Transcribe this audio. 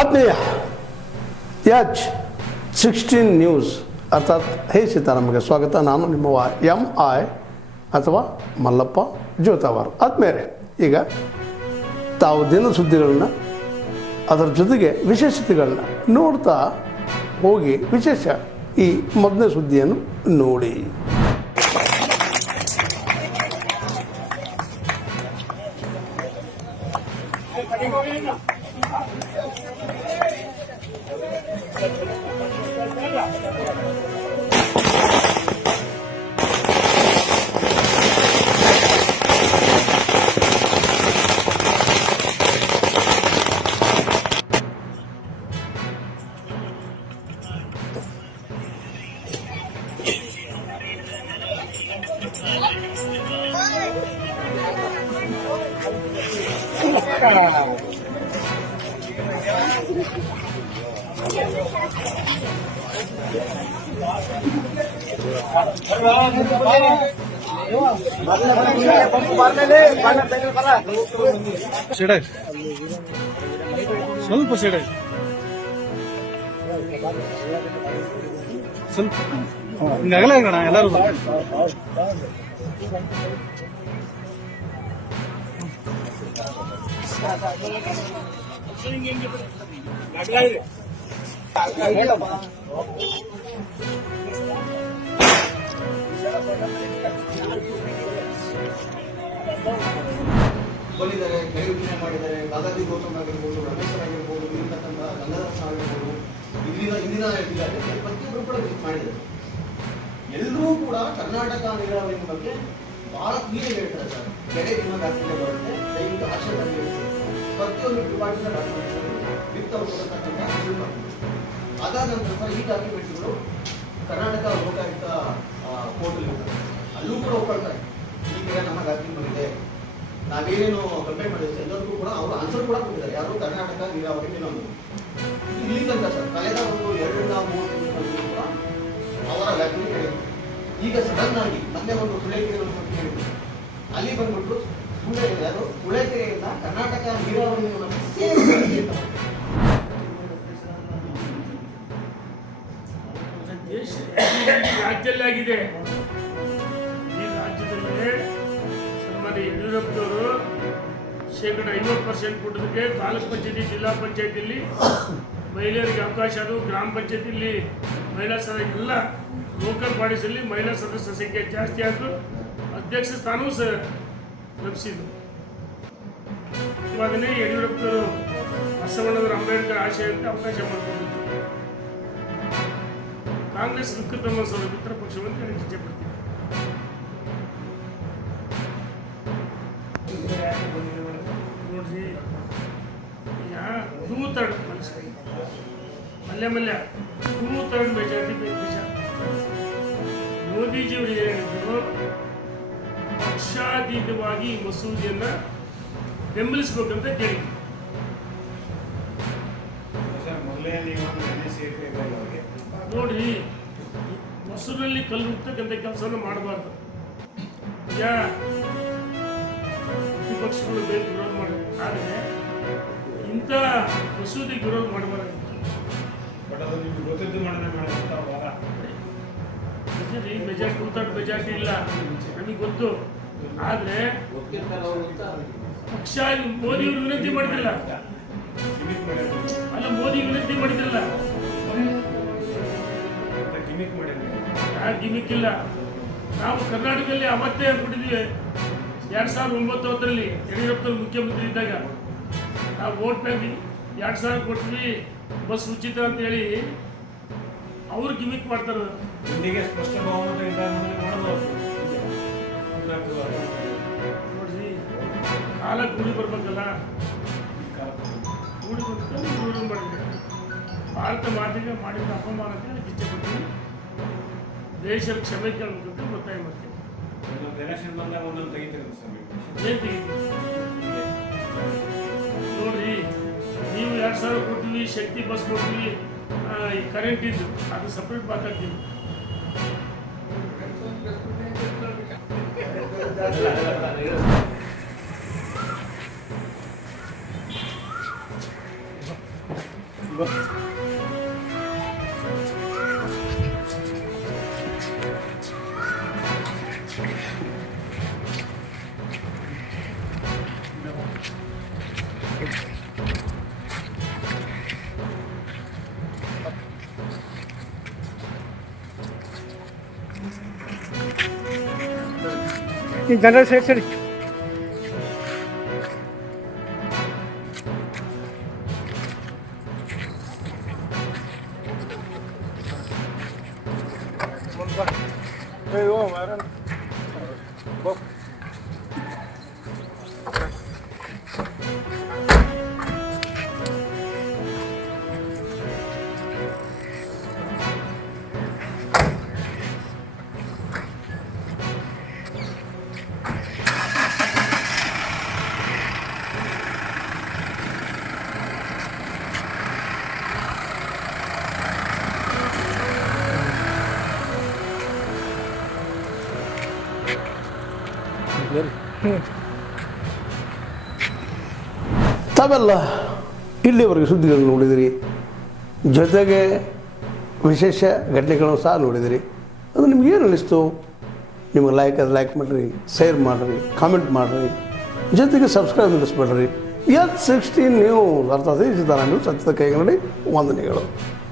ಆತ್ಮೀಯ H16 news ಅರ್ಥಾತ್ ಹೇ ಸೀತಾರಾಮಗೆ ಸ್ವಾಗತ. ನಾನು ನಿಮ್ಮವ MI ಅಥವಾ ಮಲ್ಲಪ್ಪ ಜೋತಾವಾರ್. ಆದ್ಮೇಲೆ ಈಗ ತಾವು ದಿನ ಸುದ್ದಿಗಳನ್ನ ಅದರ ಜೊತೆಗೆ ವಿಶೇಷತೆಗಳನ್ನ ನೋಡ್ತಾ ಹೋಗಿ ವಿಶೇಷ ಈ ಮೊದಲನೇ ಸುದ್ದಿಯನ್ನು ನೋಡಿ. ಸ್ವಲ್ಪ ಸೈಡ್ ಸ್ವಲ್ಪ ಹಿಂಗಾಗಲ್ಲ ಕಣ ಎಲ್ಲರೂ ಬಂದಿದ್ದಾರೆ, ಕೈ ವಿನಿಮಯ ಮಾಡಿದ್ದಾರೆ. ದಾದಾಜಿ ಗೌತಮ್ ಆಗಿರ್ಬೋದು, ರಮೇಶ್ ಆಗಿರ್ಬೋದು, ಇರ್ತಕ್ಕಂಥ ಗಂಗಾಧರ ಆಗಿರ್ಬೋದು, ಇಂದಿನ ಪ್ರತಿಯೊಬ್ಬರು ಕೂಡ ವಿಸಿಟ್ ಮಾಡಿದ್ದಾರೆ. ಎಲ್ಲರೂ ಕೂಡ ಕರ್ನಾಟಕ ನೀರಾವರಿ ಬಗ್ಗೆ ಬಹಳ ಕ್ಲೀನ್ ಹೇಳ್ತಾರೆ ಸರ್. ಕೆರೆ ನಿಮ್ಮ ದಾಖಲೆ ಬರುತ್ತೆ, ದಯವಿಟ್ಟು ಆಕ್ಷೇಪಣೆ ಪ್ರತಿಯೊಂದು ಡಿಪಾರ್ಟ್ಮೆಂಟ್ ವಿತ್ ಅದಾದ ನಂತರ ಈ ಡಾಕ್ಯುಮೆಂಟ್ಗಳು ಕರ್ನಾಟಕ ಲೋಕಾಯುಕ್ತ ಪೋರ್ಟಲ್ ಇರ್ತಾರೆ, ಅಲ್ಲೂ ಕೂಡ ಒಪ್ಕೊಳ್ತಾರೆ. ಈ ಕೆರೆ ನಮ್ಮ ದಾಖಲೆ ಬಂದಿದೆ, ನಾವೇನೇನು ಕಂಪ್ಲೇಂಟ್ ಮಾಡಿದ್ರೆ ಎಲ್ಲರಿಗೂ ಕೂಡ ಅವರು ಆನ್ಸರ್ ಕೂಡ ಕೊಟ್ಟಿದ್ದಾರೆ. ಯಾರು ಕರ್ನಾಟಕ ನೀರಾವರಿ ಇನ್ನೊಂದು ಇಲ್ಲಿ ತನಕ ಸರ್ ಕಳೆದ ಒಂದು 2-3 ತಿಂಗಳು ಕೂಡ ಅವರ ವ್ಯಾಪ್ತಿ ಹೇಳಿದ್ರು. ಈಗ ಸಡನ್ ಆಗಿ ಮೊನ್ನೆ ಒಂದು ಸುಳೆಕೆರೆ ಹೇಳಿದ್ರು, ಅಲ್ಲಿ ಬಂದ್ಬಿಟ್ಟು ಸುಳೆಕೆರೆಯಿಂದ ಕರ್ನಾಟಕ ನೀರಾವರಿ ರಾಜ್ಯದಲ್ಲಿ ಆಗಿದೆ. ಈ ರಾಜ್ಯದಲ್ಲಿ ಸನ್ಮಾನ್ಯ ಯಡಿಯೂರಪ್ಪನವರು ಶೇಕಡ 50% ಕೊಟ್ಟದಕ್ಕೆ ತಾಲೂಕ್ ಪಂಚಾಯತಿ, ಜಿಲ್ಲಾ ಪಂಚಾಯತಿಯಲ್ಲಿ ಮಹಿಳೆಯರಿಗೆ ಅವಕಾಶ, ಅದು ಗ್ರಾಮ ಪಂಚಾಯತಿಯಲ್ಲಿ ಮಹಿಳಾ ಎಲ್ಲ ಲೋಕಲ್ ಬಾಡೀಸಲ್ಲಿ ಮಹಿಳಾ ಸದಸ್ಯರ ಸಂಖ್ಯೆ ಜಾಸ್ತಿ ಆಯಿತು. ಅಧ್ಯಕ್ಷ ಸ್ಥಾನವೂ ಸಹ ಲಭಿಸಿದ್ದು. ಇವಾಗನೇ ಯಡಿಯೂರಪ್ಪನವರು ಬಸವಣ್ಣನವರ ಅಂಬೇಡ್ಕರ್ ಆಶಯಕ್ಕೆ ಅವಕಾಶ ಮಾಡಿಕೊಂಡಿದ್ದು. ಕಾಂಗ್ರೆಸ್ ವಿಕೃತ ಮನಸ್ಸವರು ಮಿತ್ರ ಪಕ್ಷವನ್ನು ಹೇಳಕ್ಕೆ ಇಚ್ಛೆಪಡ್ತೀವಿ. ನೋಡ್ರಿ, ಈಗ 2/3 ಮಲ್ಯ 2/3 ಮೆಜಾರಿಟಿ ಬೇಕು. ಮೋದಿಜಿಯವರು ಹೇಳಿದ್ರು, ಪಕ್ಷಾತೀತವಾಗಿ ಈ ಮಸೂದೆಯನ್ನ ಬೆಂಬಲಿಸಬೇಕಂತ ಕೇಳಿದ್ರು. ನೋಡ್ರಿ, ಮೊಸರಲ್ಲಿ ಕಲ್ಲು ಹುಟ್ಟತಕ್ಕಂಥ ಕೆಲಸವನ್ನು ಮಾಡಬಾರ್ದು. ಈಗ ಪ್ರತಿಪಕ್ಷಗಳು ಬೇಕು ವಿರೋಧ ಮಾಡಬೇಕು, ಆದರೆ ಇಂಥ ಮಸೂದೆಗೆ ವಿರೋಧ ಮಾಡಬಾರ್ದು. ಮೆಜಾರಿಟಿ 2/3 ಮೆಜಾರಿಟಿ ಇಲ್ಲ, ನಮಗೆ ಗೊತ್ತು. ಆದರೆ ಪಕ್ಷ ಮೋದಿಯವರು ವಿನಂತಿ ಮಾಡಿದ್ರಲ್ಲ, ಅಲ್ಲ ಮೋದಿ ವಿನಂತಿ ಮಾಡಿದ್ರಲ್ಲ, ಗಿಮಿಕ್ ಇಲ್ಲ. ನಾವು ಕರ್ನಾಟಕದಲ್ಲಿ ಅವತ್ತೇ ಕೊಟ್ಟಿದ್ದೀವಿ. 2009 ಯಡಿಯೂರಪ್ಪನವರು ಮುಖ್ಯಮಂತ್ರಿ ಇದ್ದಾಗ ನಾವು ವೋಟ್ ಬ್ಯಾಂಕ್ 2000 ಕೊಟ್ವಿ, ಬಸ್ ಉಚಿತ ಅಂತ ಹೇಳಿ ಅವ್ರು ಗಿಮಿಕ್ ಮಾಡ್ತಾರೆ. ಸ್ಪಷ್ಟ ಬಹುಮತ ನೋಡ್ರಿ, ಕಾಲ ಕೂಡಿ ಬರ್ಬೇಕಲ್ಲ, ಕೂಡಿ ಬರ್ಬೇಕು ವಿರೋಧ ಮಾಡಿದ್ರೆ ಭಾರತ ಮಾತಿಗೆ ಮಾಡಿದ ಅಪಮಾನಕ್ಕೆ ಅದಕ್ಕೆ ಇಚ್ಛೆ ಪಡ್ತೀವಿ. ದೇಶದ ಕ್ಷಮೆ ಕೇಳಬೇಕಂತ ಒತ್ತಾಯ ಮಾಡ್ತೀವಿ. ಎಲೆಕ್ಷನ್ ಬಂದಾಗ ಒಂದೊಂದು ತೆಗಿತೀರಿ ನೋಡ್ರಿ, ನೀವು 2000 ಕೊಡ್ತೀವಿ, ಶಕ್ತಿ ಬಸ್ ಕೊಡ್ತೀವಿ, ಈ ಕರೆಂಟ್ ಇದ್ದು ಅದು ಸಪ್ರೇಟ್ ಮಾತಾಡ್ತೀವಿ. ಈ ಜನರಲ್ ಸೈಡ್ ಸರಿ ತಾವೆಲ್ಲ ಇಲ್ಲಿವರೆಗೆ ಸುದ್ದಿಗಳನ್ನು ನೋಡಿದಿರಿ, ಜೊತೆಗೆ ವಿಶೇಷ ಘಟನೆಗಳನ್ನು ಸಹ ನೋಡಿದಿರಿ. ಅದು ನಿಮ್ಗೇನು ಅನ್ನಿಸ್ತು? ನಿಮಗೆ ಲೈಕ್ ಮಾಡಿರಿ, ಶೇರ್ ಮಾಡಿರಿ, ಕಾಮೆಂಟ್ ಮಾಡಿರಿ, ಜೊತೆಗೆ ಸಬ್ಸ್ಕ್ರೈಬ್ ನಿಲ್ಲಿಸ್ಬೇಡ್ರಿ. H16 ನ್ಯೂಸ್ ಅರ್ಥಾತ್ ಈ ಸಿತಾರಾಮ್ ನ್ಯೂಸ್ ಸತ್ಯದ ಕೈಗನ್ನಡಿ ವಂದನೆಗಳು.